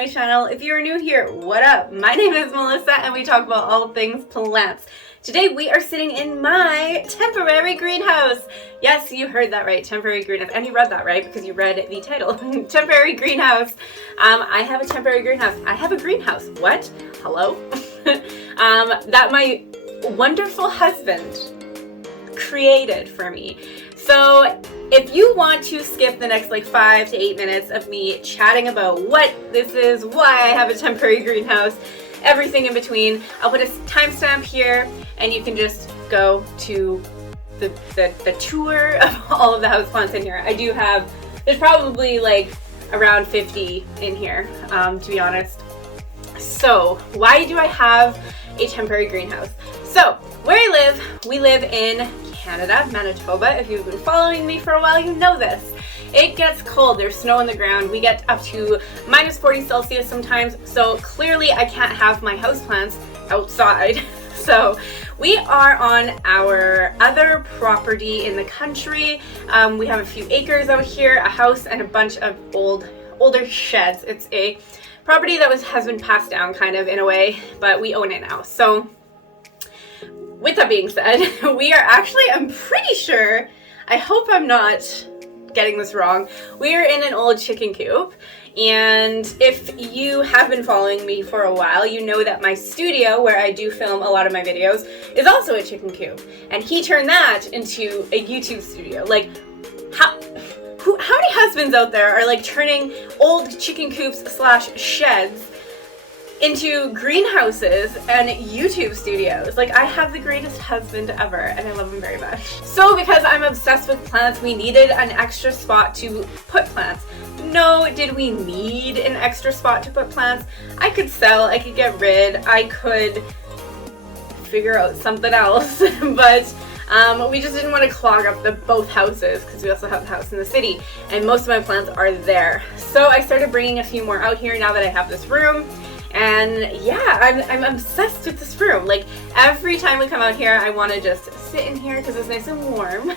my channel. If you're new here, what up? My name is Melissa and we talk about all things plants. Today we are sitting in my temporary greenhouse. Yes, you heard that right, temporary greenhouse. And you read that right because you read the title, temporary greenhouse. I have a temporary greenhouse. I have a greenhouse. What? Hello? That my wonderful husband created for me. So if you want to skip the next like 5 to 8 minutes of me chatting about what this is, why I have a temporary greenhouse, everything in between, I'll put a timestamp here and you can just go to the tour of all of the houseplants in here. I do have, there's probably like around 50 in here, to be honest. So why do I have a temporary greenhouse? So where I live, we live in Canada, Manitoba. If you've been following me for a while, you know this. It gets cold, there's snow on the ground, we get up to minus 40 Celsius sometimes, so clearly I can't have my houseplants outside. So we are on our other property in the country. We have a few acres out here, a house, and a bunch of older sheds. It's a property that has been passed down kind of in a way, but we own it now. So with that being said, we are actually, I'm pretty sure, I hope I'm not getting this wrong, we are in an old chicken coop. And if you have been following me for a while, you know that my studio, where I do film a lot of my videos, is also a chicken coop. And he turned that into a YouTube studio. Like, how many husbands out there are like turning old chicken coops / sheds into greenhouses and YouTube studios? Like, I have the greatest husband ever and I love him very much. So because I'm obsessed with plants, we needed an extra spot to put plants. No, did we need an extra spot to put plants? I could sell, I could get rid, I could figure out something else, but we just didn't want to clog up both houses because we also have the house in the city and most of my plants are there. So I started bringing a few more out here now that I have this room. And yeah, I'm obsessed with this room. Like, every time we come out here, I want to just sit in here because it's nice and warm.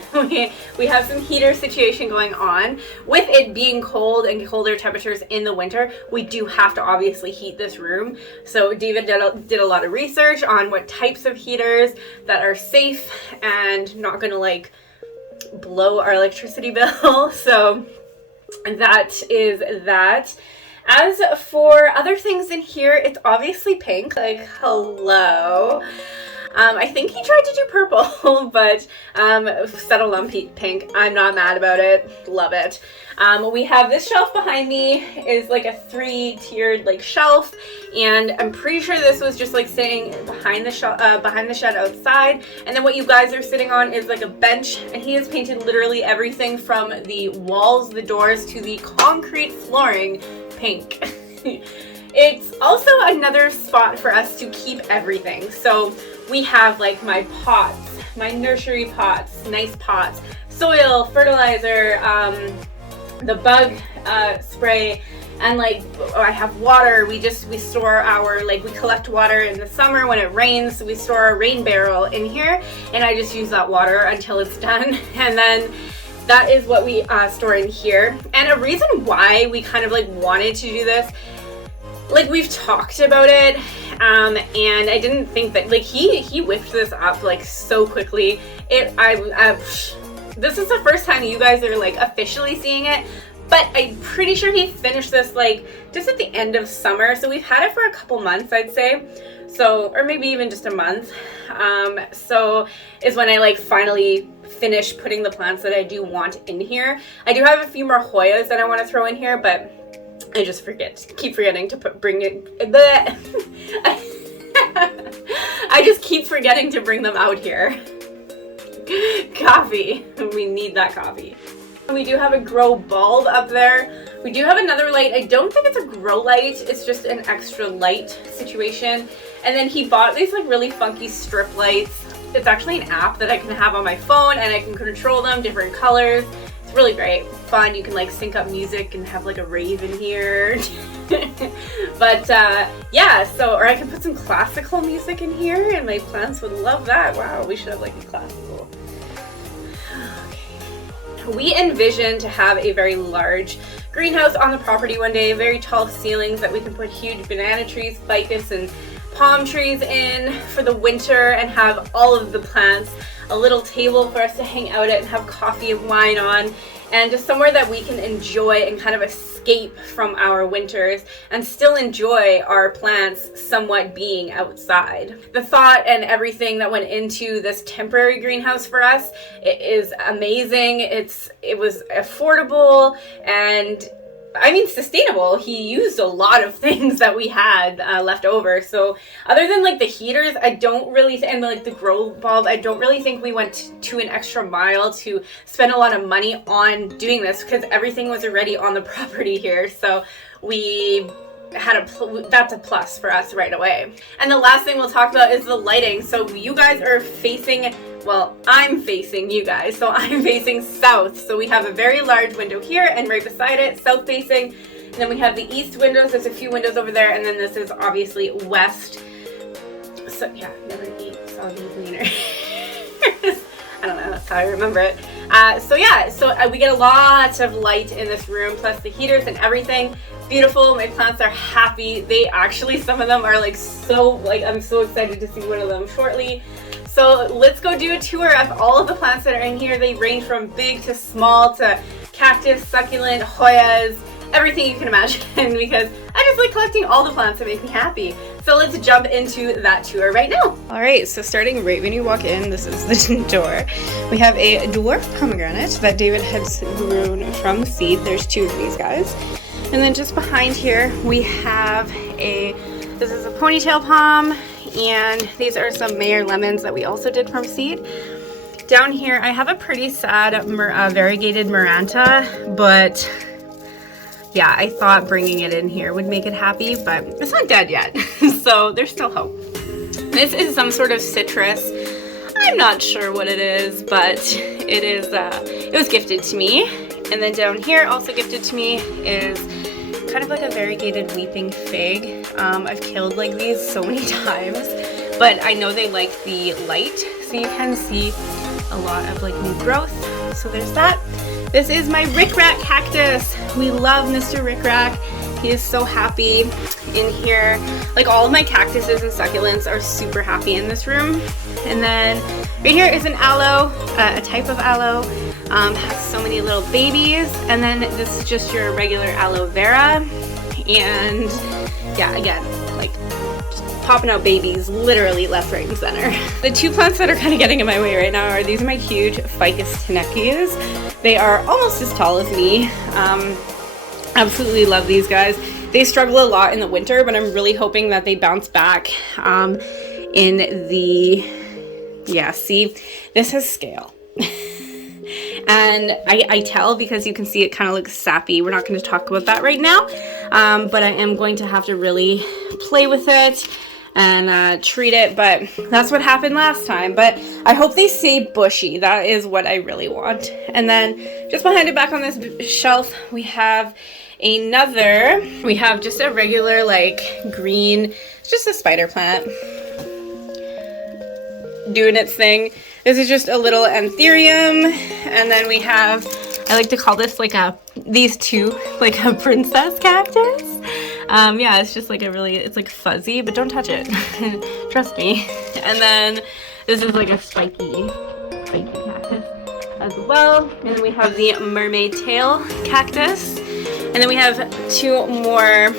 We have some heater situation going on. With it being cold and colder temperatures in the winter, we do have to obviously heat this room. So David did a lot of research on what types of heaters that are safe and not going to like blow our electricity bill. So that is that. As for other things in here, it's obviously pink. Like, hello. I think he tried to do purple, but settled on pink. I'm not mad about it. Love it. We have this shelf behind me is like a 3-tiered like shelf, and I'm pretty sure this was just like sitting behind the shed outside. And then what you guys are sitting on is like a bench, and he has painted literally everything from the walls, the doors, to the concrete flooring pink. It's also another spot for us to keep everything. So we have like my pots, my nursery pots, nice pots, soil, fertilizer, the bug spray, and like I have water. We store our, like, we collect water in the summer when it rains, so we store a rain barrel in here, and I just use that water until it's done. And then that is what we store in here. And a reason why we kind of like wanted to do this, like, we've talked about it, and I didn't think that, like, he whipped this up like so quickly. This is the first time you guys are like officially seeing it, but I'm pretty sure he finished this like just at the end of summer. So we've had it for a couple months, I'd say. So, or maybe even just a month. So is when I like finally finish putting the plants that I do want in here. I do have a few more Hoyas that I want to throw in here, but I just keep forgetting to bring it. I just keep forgetting to bring them out here. Coffee. We need that coffee. We do have a grow bulb up there. We do have another light. I don't think it's a grow light. It's just an extra light situation. And then he bought these like really funky strip lights. It's actually an app that I can have on my phone and I can control them, different colors. It's really great. Fun. You can like sync up music and have like a rave in here. But yeah, so, or I can put some classical music in here and my plants would love that. Wow, we should have like a classical. Okay. We envision to have a very large greenhouse on the property one day, very tall ceilings that we can put huge banana trees, ficus and palm trees in for the winter and have all of the plants, a little table for us to hang out at and have coffee and wine on, and just somewhere that we can enjoy and kind of escape from our winters and still enjoy our plants somewhat being outside. The thought and everything that went into this temporary greenhouse for us, it is amazing. It was affordable and sustainable. He used a lot of things that we had left over. So other than like the heaters, I don't really, and like the grow bulb, I don't really think we went to an extra mile to spend a lot of money on doing this because everything was already on the property here. So we had that's a plus for us right away. And the last thing we'll talk about is the lighting. So you guys are facing, well, I'm facing you guys. So I'm facing south. So we have a very large window here and right beside it, south facing. And then we have the east windows. There's a few windows over there. And then this is obviously west. So yeah, never eat soggy wiener. I don't know, that's how I remember it. So we get a lot of light in this room, plus the heaters and everything. Beautiful. My plants are happy. They actually, some of them are I'm so excited to see one of them shortly. So let's go do a tour of all of the plants that are in here. They range from big to small to cactus, succulent, Hoyas, everything you can imagine because I just like collecting all the plants that make me happy. So let's jump into that tour right now. All right, so starting right when you walk in, this is the door. We have a dwarf pomegranate that David has grown from seed. There's two of these guys. And then just behind here, we have this is a ponytail palm, and these are some Mayer lemons that we also did from seed. Down here, I have a pretty sad variegated Maranta, but yeah, I thought bringing it in here would make it happy, but it's not dead yet, so there's still hope. This is some sort of citrus. I'm not sure what it is, but it was gifted to me. And then down here, also gifted to me, is kind of like a variegated weeping fig. I've killed like these so many times, but I know they like the light, so you can see a lot of like new growth. So there's that. This is my Rickrack Cactus. We love Mr. Rickrack. He is so happy in here. Like all of my cactuses and succulents are super happy in this room. And then right here is an aloe, a type of aloe. Has so many little babies. And then this is just your regular aloe vera. And yeah, again, like just popping out babies literally left, right, and center. The two plants that are kind of getting in my way right now are these are my huge Ficus Tankies. They are almost as tall as me. Absolutely love these guys. They struggle a lot in the winter, but I'm really hoping that they bounce back in the, yeah, see, this has scale. And I tell because you can see it kind of looks sappy. We're not going to talk about that right now, but I am going to have to really play with it and treat it, but that's what happened last time. But I hope they stay bushy. That is what I really want. And then just behind it, back on this shelf, we have just a regular like green, it's just a spider plant doing its thing. This is just a little anthurium, and then we have, I like to call this like these two, like a princess cactus. Yeah, it's just like it's like fuzzy, but don't touch it. Trust me. And then this is like a spiky cactus as well. And then we have the mermaid tail cactus. And then we have two more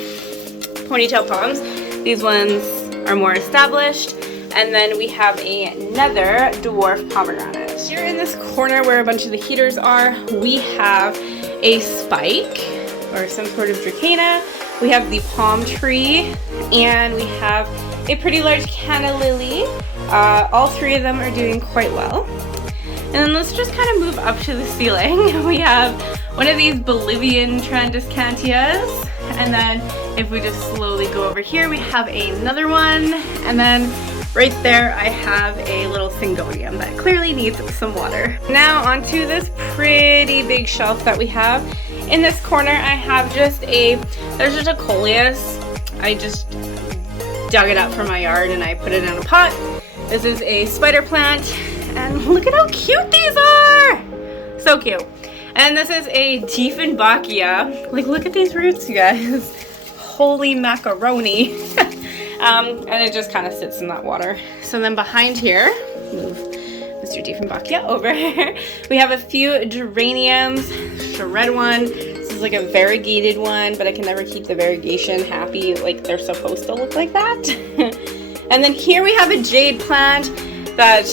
ponytail palms. These ones are more established. And then we have another dwarf pomegranate. Here in this corner where a bunch of the heaters are, we have a spike or some sort of dracena. We have the palm tree, and we have a pretty large canna lily. All three of them are doing quite well. And then let's just kind of move up to the ceiling. We have one of these Bolivian Tradescantias, and then if we just slowly go over here, we have another one, and then right there I have a little Syngonium that clearly needs some water. Now onto this pretty big shelf that we have. In this corner I have there's just a Coleus. I just dug it up from my yard and I put it in a pot. This is a spider plant, and look at how cute these are! So cute. And this is a Dieffenbachia. Like, look at these roots, you guys. Holy macaroni. And it just kind of sits in that water. So then behind here, move Mr. Dieffenbachia over here. We have a few geraniums, the red one. This is like a variegated one, but I can never keep the variegation happy like they're supposed to look like that. And then here we have a jade plant that,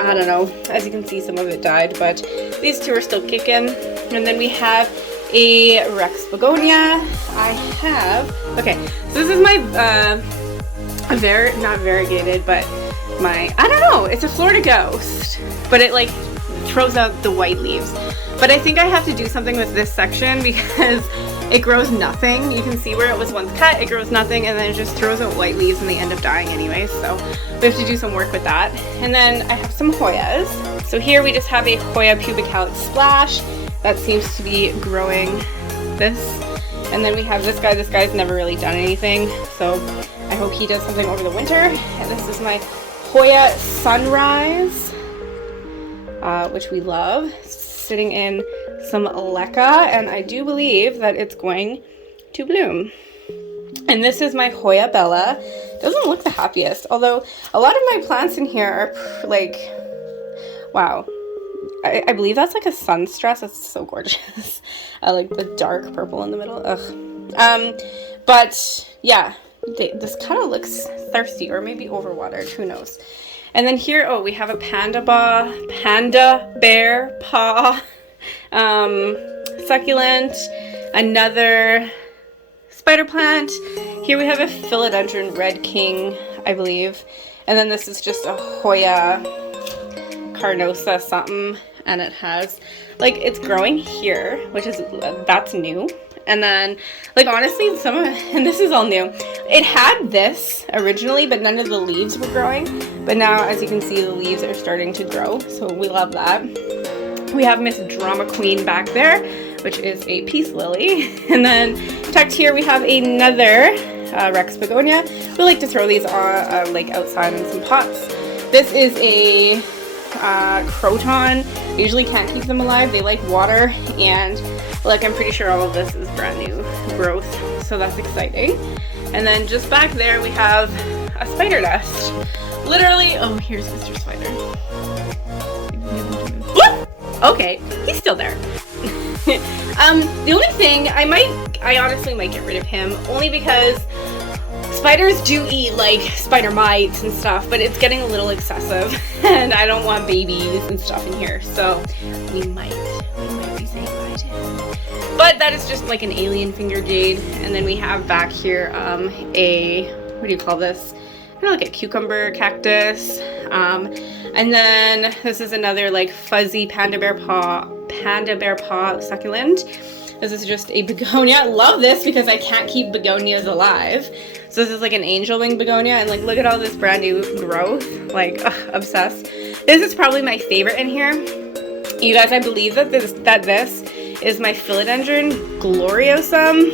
I don't know, as you can see some of it died, but these two are still kicking. And then we have a Rex Begonia. Okay, so this is my, not variegated, but I don't know, it's a Florida Ghost, but it like throws out the white leaves. But I think I have to do something with this section because it grows nothing. You can see where it was once cut, it grows nothing, and then it just throws out white leaves and they end up dying anyway. So we have to do some work with that. And then I have some Hoyas. So here we just have a Hoya pubicalis splash that seems to be growing this. And then we have this guy. This guy's never really done anything, so I hope he does something over the winter. And this is my Hoya Sunrise, which we love, sitting in some leca, and I do believe that it's going to bloom. And this is my Hoya Bella. Doesn't look the happiest, although a lot of my plants in here are like, wow. I believe that's like a sun stress. That's so gorgeous. I like the dark purple in the middle. Ugh. But yeah, this kind of looks thirsty or maybe overwatered. Who knows? And then here, oh, we have a panda bear paw succulent, another spider plant. Here we have a Philodendron Red King, I believe. And then this is just a Hoya carnosa something, and it has like, it's growing here, which is, that's new. And then like, honestly, and this is all new, it had this originally, but none of the leaves were growing, but now as you can see the leaves are starting to grow, so we love that. We have Miss Drama Queen back there, which is a peace lily. And then tucked here we have another Rex Begonia. We like to throw these on like outside in some pots. This is a croton. Usually can't keep them alive. They like water, and like I'm pretty sure all of this is brand new growth, so that's exciting. And then just back there we have a spider nest. Literally, oh, here's Mr. Spider. Okay, he's still there. The only thing I honestly might get rid of him, only because spiders do eat like spider mites and stuff, but it's getting a little excessive and I don't want babies and stuff in here, so we might be saying bye to him. But that is just like an alien finger jade. And then we have back here a, what do you call this? Kind of like a cucumber cactus. And then this is another like fuzzy panda bear paw succulent. This is just a begonia. I love this because I can't keep begonias alive. So this is like an angel wing begonia, and like look at all this brand new growth. Like, obsessed. This is probably my favorite in here. You guys, I believe that this is my Philodendron Gloriosum.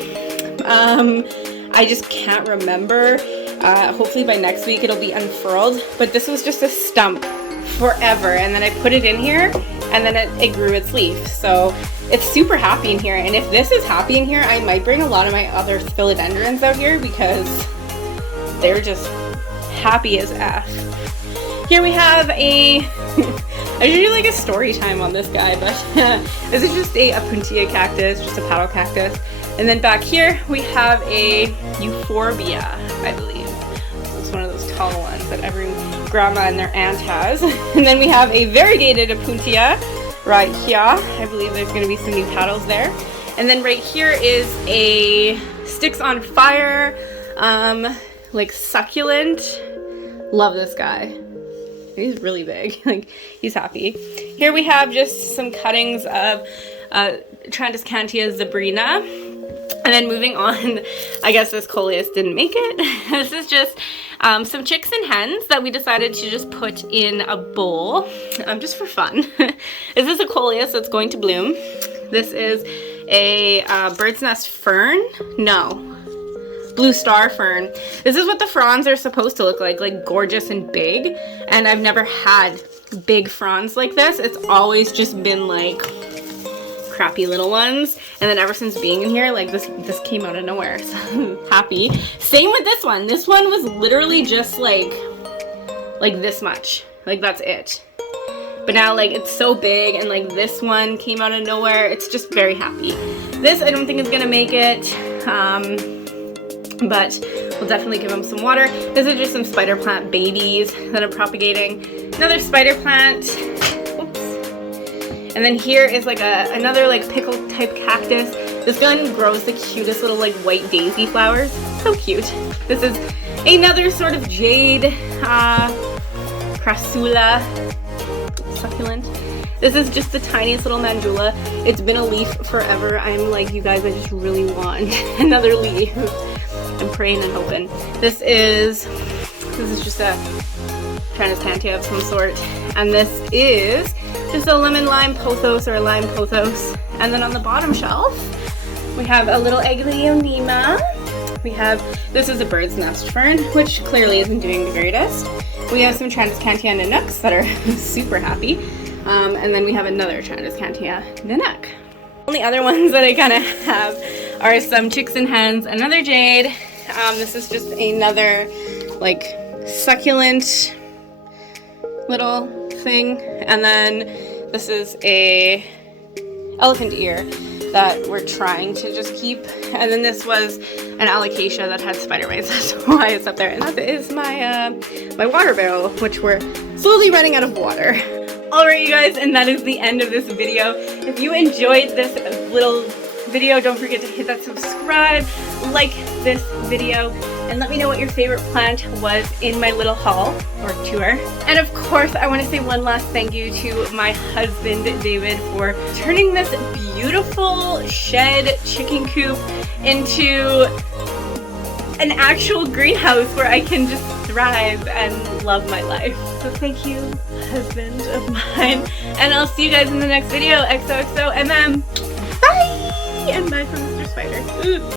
I just can't remember. Hopefully by next week it'll be unfurled. But this was just a stump forever, and then I put it in here, and then it grew its leaf. So it's super happy in here, and if this is happy in here, I might bring a lot of my other philodendrons out here because they're just happy as F. Here we have a I should do like a story time on this guy, but this is just a Opuntia cactus, just a paddle cactus. And then back here we have a Euphorbia, I believe. It's one of those tall ones that every grandma and their aunt has. And then we have a variegated Opuntia right here. I believe there's going to be some new petals there. And then right here is a Sticks on Fire, like succulent. Love this guy. He's really big. Like, he's happy. Here we have just some cuttings of Tradescantia zebrina. And then moving on, I guess this Coleus didn't make it. This is just some chicks and hens that we decided to just put in a bowl, just for fun. This is a Coleus that's going to bloom. This is a bird's nest fern. No. Blue star fern. This is what the fronds are supposed to look like gorgeous and big. And I've never had big fronds like this. It's always just been like crappy little ones. And then ever since being in here, like this came out of nowhere. So I'm happy. Same with this one. This one was literally just like this much. Like that's it. But now like it's so big, and like this one came out of nowhere. It's just very happy. This I don't think is gonna make it. But we'll definitely give them some water. This is just some spider plant babies that I'm propagating. Another spider plant. Oops. And then here is like another like pickle type cactus. This one grows the cutest little like white daisy flowers. So cute. This is another sort of jade crassula succulent. This is just the tiniest little mandula. It's been a leaf forever. I'm like, you guys, I just really want another leaf. I'm praying and hoping. This is just a Transcantia of some sort, and this is just a lemon lime pothos or a lime pothos. And then on the bottom shelf we have a little Aglaonema. This is a bird's nest fern, which clearly isn't doing the greatest. We have some Transcantia Nanuks that are super happy, and then we have another Transcantia Nanuk. Only other ones that I kind of have are some chicks and hens, another jade. This is just another like succulent little thing, and then this is a elephant ear that we're trying to just keep, and then this was an alocasia that had spider mites. That's why it's up there. And that is my my water barrel, which we're slowly running out of water. Alright, you guys, and that is the end of this video. If you enjoyed this little video, don't forget to hit that subscribe, like this video, and let me know what your favorite plant was in my little haul or tour. And of course, I want to say one last thank you to my husband David for turning this beautiful shed chicken coop into an actual greenhouse where I can just thrive and love my life. So thank you, husband of mine, and I'll see you guys in the next video. XOXO, and then bye! And bye from Mr. Spider. Ooh.